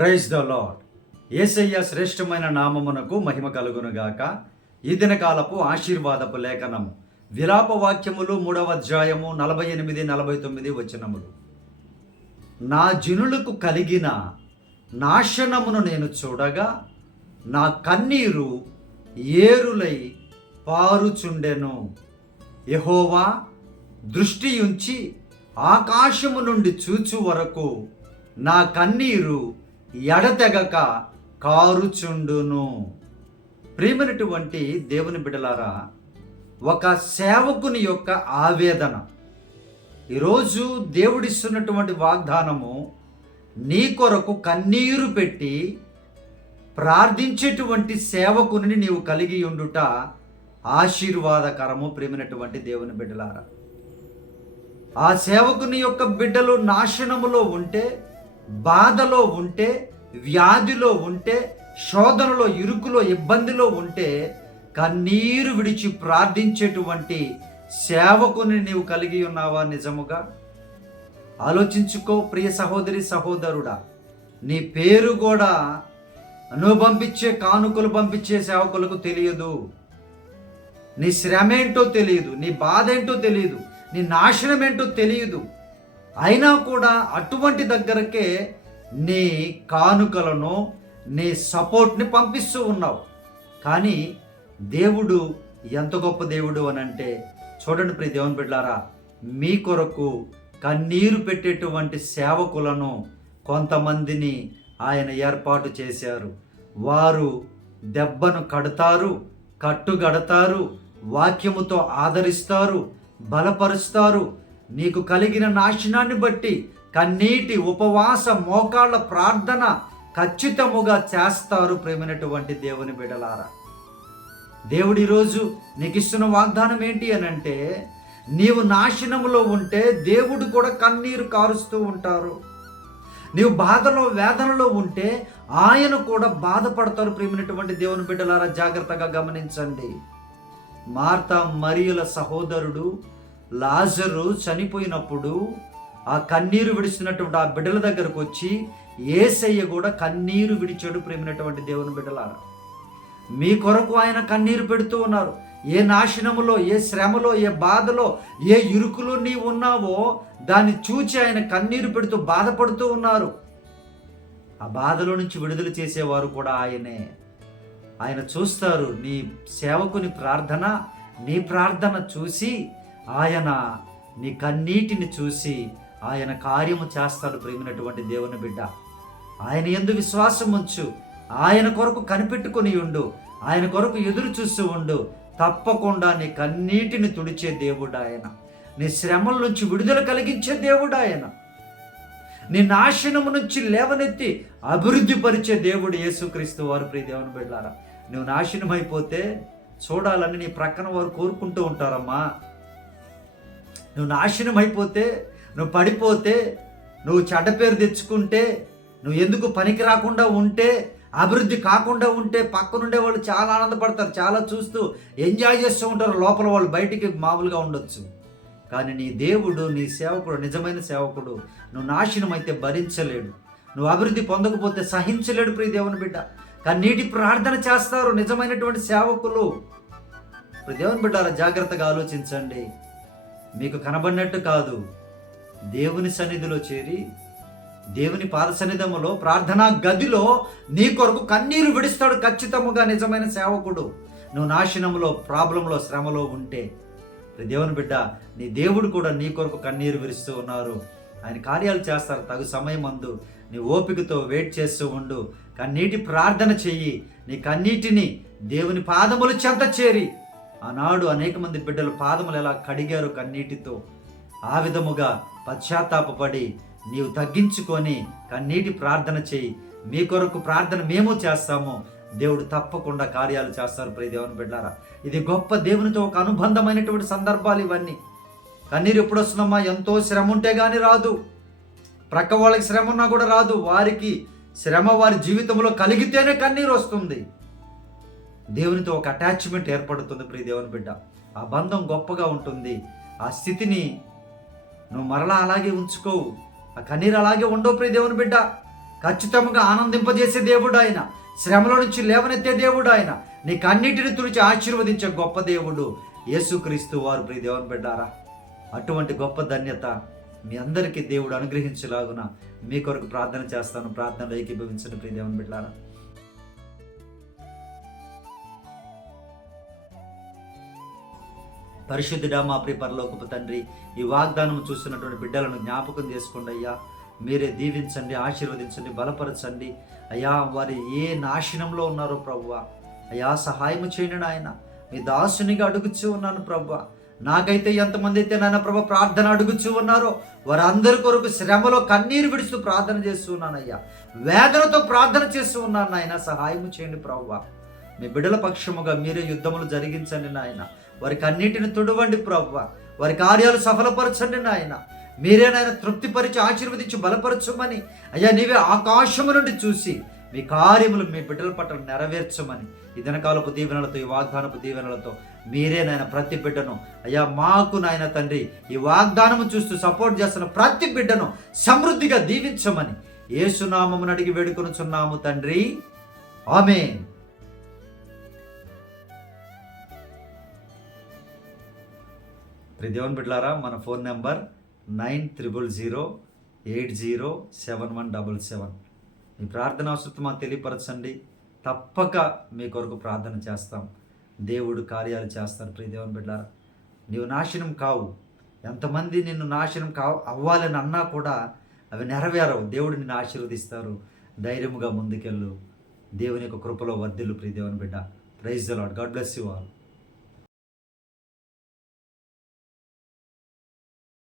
Praise the lord. యేసయ్య శ్రేష్టమైన నామమునకు మహిమ కలుగునుగాక. ఈ దినకాలపు ఆశీర్వాదపు లేఖనము విలాప వాక్యములు 3వ అధ్యాయము 48, 49 వచనములు. నా జనులకు కలిగిన నాశనమును నేను చూడగా నా కన్నీరు ఏరులై పారుచుండెను. యెహోవా దృష్టి ఉంచి ఆకాశము నుండి చూచు వరకు నా కన్నీరు ఎడతెగక కారుచుండును. ప్రియమైనటువంటి దేవుని బిడ్డలారా, ఒక సేవకుని యొక్క ఆవేదన. ఈరోజు దేవుడిస్తున్నటువంటి వాగ్దానము, నీ కొరకు కన్నీరు పెట్టి ప్రార్థించేటువంటి సేవకుని నీవు కలిగి ఉండుట ఆశీర్వాదకరము. ప్రియమైనటువంటి దేవుని బిడ్డలారా, ఆ సేవకుని యొక్క బిడ్డలు నాశనములో ఉంటే, బాధలో ఉంటే, వ్యాధిలో ఉంటే, శోధనలో, ఇరుకులో, ఇబ్బందిలో ఉంటే కన్నీరు విడిచి ప్రార్థించేటువంటి సేవకుని నీవు కలిగి ఉన్నావా? నిజముగా ఆలోచించుకో ప్రియ సహోదరి సహోదరుడా. నీ పేరు కూడా నువ్వు పంపించే కానుకలు పంపించే సేవకులకు తెలియదు. నీ శ్రమ ఏంటో తెలియదు, నీ బాధ ఏంటో తెలియదు, నీ నాశనం ఏంటో తెలియదు. అయినా కూడా అటువంటి దగ్గరకే నీ కానుకలను, నీ సపోర్ట్ని పంపిస్తూ ఉన్నావు. కానీ దేవుడు ఎంత గొప్ప దేవుడు అని అంటే, చూడండి ప్రియ దేవుని బిడ్డలారా, మీ కొరకు కన్నీరు పెట్టేటువంటి సేవకులను కొంతమందిని ఆయన ఏర్పాటు చేశారు. వారు దెబ్బను కడతారు, కట్టుగడతారు, వాక్యముతో ఆదరిస్తారు, బలపరుస్తారు. నీకు కలిగిన నాశనాన్ని బట్టి కన్నీటి ఉపవాస మోకాళ్ళ ప్రార్థన ఖచ్చితముగా చేస్తారు. ప్రేమైనటువంటి దేవుని బిడ్డలారా, దేవుడు ఈరోజు నీకు ఇస్తున్న వాగ్దానం ఏంటి అని అంటే, నీవు నాశనములో ఉంటే దేవుడు కూడా కన్నీరు కారుస్తూ ఉంటారు. నీవు బాధలో వేదనలో ఉంటే ఆయన కూడా బాధపడతారు. ప్రేమైనటువంటి దేవుని బిడ్డలారా, జాగ్రత్తగా గమనించండి. మార్తా మరియుల సహోదరుడు లాజరు చనిపోయినప్పుడు ఆ కన్నీరు విడిచినటువంటి ఆ బిడ్డల దగ్గరకు వచ్చి యేసయ్య కూడా కన్నీరు విడిచాడు. ప్రేమైనటువంటి దేవుని బిడ్డలారా, మీ కొరకు ఆయన కన్నీరు పెడుతూ ఉన్నారు. ఏ నాశనములో, ఏ శ్రమలో, ఏ బాధలో, ఏ ఇరుకులో నీవు ఉన్నావో దాన్ని చూచి ఆయన కన్నీరు పెడుతూ బాధపడుతూ ఉన్నారు. ఆ బాధలో నుంచి విడుదల చేసేవారు కూడా ఆయనే. ఆయన చూస్తారు నీ సేవకుని ప్రార్థన, నీ ప్రార్థన చూసి ఆయన నీ కన్నీటిని చూసి ఆయన కార్యము చేస్తాడు. ప్రేమైనటువంటి దేవుని బిడ్డ, ఆయన యందు విశ్వాసం ఉంచు, ఆయన కొరకు కనిపెట్టుకొని ఉండు, ఆయన కొరకు ఎదురు చూస్తూ ఉండు. తప్పకుండా నీ కన్నీటిని తుడిచే దేవుడు ఆయన. నీ శ్రమల నుంచి విడుదల కలిగించే దేవుడు ఆయన. నీ నాశనము నుంచి లేవనెత్తి అభివృద్ధి పరిచే దేవుడు యేసుక్రీస్తు వారు. ప్రియ దేవుని బిడ్డలారా, నువ్వు నాశనం అయిపోతే చూడాలని నీ ప్రక్కన వారు కోరుకుంటూ ఉంటారమ్మా. నువ్వు నాశనం అయిపోతే, నువ్వు పడిపోతే, నువ్వు చెడ్డ పేరు తెచ్చుకుంటే, నువ్వు ఎందుకు పనికి రాకుండా ఉంటే, అభివృద్ధి కాకుండా ఉంటే పక్కనుండే వాళ్ళు చాలా ఆనందపడతారు, చాలా చూస్తూ ఎంజాయ్ చేస్తూ ఉంటారు. లోపల వాళ్ళు బయటికి మామూలుగా ఉండొచ్చు. కానీ నీ దేవుడు, నీ సేవకుడు, నిజమైన సేవకుడు, నువ్వు నాశనం అయితే భరించలేడు, నువ్వు అభివృద్ధి పొందకపోతే సహించలేడు. ప్రియ దేవుని బిడ్డ, కన్నీటి ప్రార్థన చేస్తారు నిజమైనటువంటి సేవకులు. ప్రియ దేవుని బిడ్డ, జాగ్రత్తగా ఆలోచించండి. మీకు కనబడినట్టు కాదు, దేవుని సన్నిధిలో చేరి, దేవుని పాద సన్నిధములో, ప్రార్థనా గదిలో నీ కొరకు కన్నీరు విడుస్తాడు ఖచ్చితముగా నిజమైన సేవకుడు. నువ్వు నాశనములో, ప్రాబ్లంలో, శ్రమలో ఉంటే దేవుని బిడ్డ, నీ దేవుడు కూడా నీ కొరకు కన్నీరు విరుస్తూ ఉన్నారు. ఆయన కార్యాలు చేస్తారు తగు సమయం అందు. నీ ఓపికతో వెయిట్ చేస్తూ ఉండు, కన్నీటి ప్రార్థన చెయ్యి. నీ కన్నీటిని దేవుని పాదములు చెంత చేరి, ఆనాడు అనేక మంది బిడ్డలు పాదములు ఎలా కడిగారు కన్నీటితో, ఆ విధముగా పశ్చాత్తాపపడి నీవు తగ్గించుకొని కన్నీటి ప్రార్థన చేయి. మీ కొరకు ప్రార్థన మేము చేస్తాము, దేవుడు తప్పకుండా కార్యాలు చేస్తారు. ప్రియ దేవుని బిడ్డలారా, ఇది గొప్ప దేవునితో ఒక అనుబంధమైనటువంటి సందర్భాలు ఇవన్నీ. కన్నీరు ఎప్పుడు వస్తుందమ్మా? ఎంతో శ్రమ ఉంటే కానీ రాదు. ప్రక్క వాళ్ళకి శ్రమ ఉన్నా కూడా రాదు. వారికి శ్రమ వారి జీవితంలో కలిగితేనే కన్నీరు వస్తుంది. దేవునితో ఒక అటాచ్మెంట్ ఏర్పడుతుంది. ప్రియ దేవుని బిడ్డ, ఆ బంధం గొప్పగా ఉంటుంది. ఆ స్థితిని నువ్వు మరలా అలాగే ఉంచుకోవు. ఆ కన్నీరు అలాగే ఉండవు ప్రియ దేవుని బిడ్డ. ఖచ్చితంగా ఆనందింపజేసే దేవుడు ఆయన. శ్రమలో నుంచి లేవనెత్తే దేవుడు ఆయన. నీకన్నిటిని తుడిచి ఆశీర్వదించే గొప్ప దేవుడు యేసుక్రీస్తు వారు. ప్రియ దేవుని బిడ్డారా, అటువంటి గొప్ప ధన్యత మీ అందరికీ దేవుడు అనుగ్రహించలాగున మీ కొరకు ప్రార్థన చేస్తాను. ప్రార్థనలో ఏకీభవించండి ప్రియ దేవుని బిడ్డారా. పరిశుద్ధుడా, మా ప్రియ పరలోకపు తండ్రి, ఈ వాగ్దానం చూస్తున్నటువంటి బిడ్డలను జ్ఞాపకం చేసుకోండి అయ్యా. మీరే దీవించండి, ఆశీర్వదించండి, బలపరచండి అయ్యా. వారి ఏ నాశనంలో ఉన్నారో ప్రభువా, అయ్యా సహాయం చేయండి నాయన. మీ దాసునిగా అడుగుచూ ఉన్నాను ప్రభువా. నాకైతే ఎంతమంది అయితే నాయన ప్రభు ప్రార్థన అడుగుచూ ఉన్నారో వారందరి కొరకు శ్రమలో కన్నీరు విడుస్తూ ప్రార్థన చేస్తూ ఉన్నానయ్యా. వేదనతో ప్రార్థన చేస్తూ ఉన్నాను నాయన. సహాయం చేయండి ప్రభువా. మీ బిడ్డల పక్షముగా మీరే యుద్ధములు జరిగించండి నాయన. వారికి అన్నిటిని తుడవండి ప్రభువా. వారి కార్యాలు సఫలపరచండి నాయన. మీరే నాయన తృప్తిపరిచి ఆశీర్వదించి బలపరచమని అయ్యా, నీవే ఆకాశము నుండి చూసి మీ కార్యములు మీ బిడ్డల పట్ల నెరవేర్చమని ఈ దినకాలపు దీవెనలతో, ఈ వాగ్దానపు దీవెనలతో మీరే నాయన ప్రతి బిడ్డను అయ్యా మాకు నాయన తండ్రి ఈ వాగ్దానము చూస్తూ సపోర్ట్ చేస్తున్న ప్రతి బిడ్డను సమృద్ధిగా దీవించమని యేసునామమును అడిగి వేడుకొనుచున్నాము తండ్రి. ఆమేన్. దేవుని బిడ్డలారా, మన ఫోన్ నెంబర్ 9000807177. మీ ప్రార్థన అవసరం మాకు తెలియపరచండి. తప్పక మీ కొరకు ప్రార్థన చేస్తాం. దేవుడు కార్యాలు చేస్తారు. ప్రియ దేవుని బిడ్డలారా, నీవు నాశనం కావు. ఎంతమంది నిన్ను నాశనం అవ్వాలని అన్నా కూడా అవి నెరవేరవు. దేవుడు నిన్ను ఆశీర్వదిస్తారు. ధైర్యముగా ముందుకెళ్ళు. దేవుని యొక్క కృపలో వర్ధిల్లు ప్రియ దేవుని బిడ్డ. Praise the lord. God bless you all.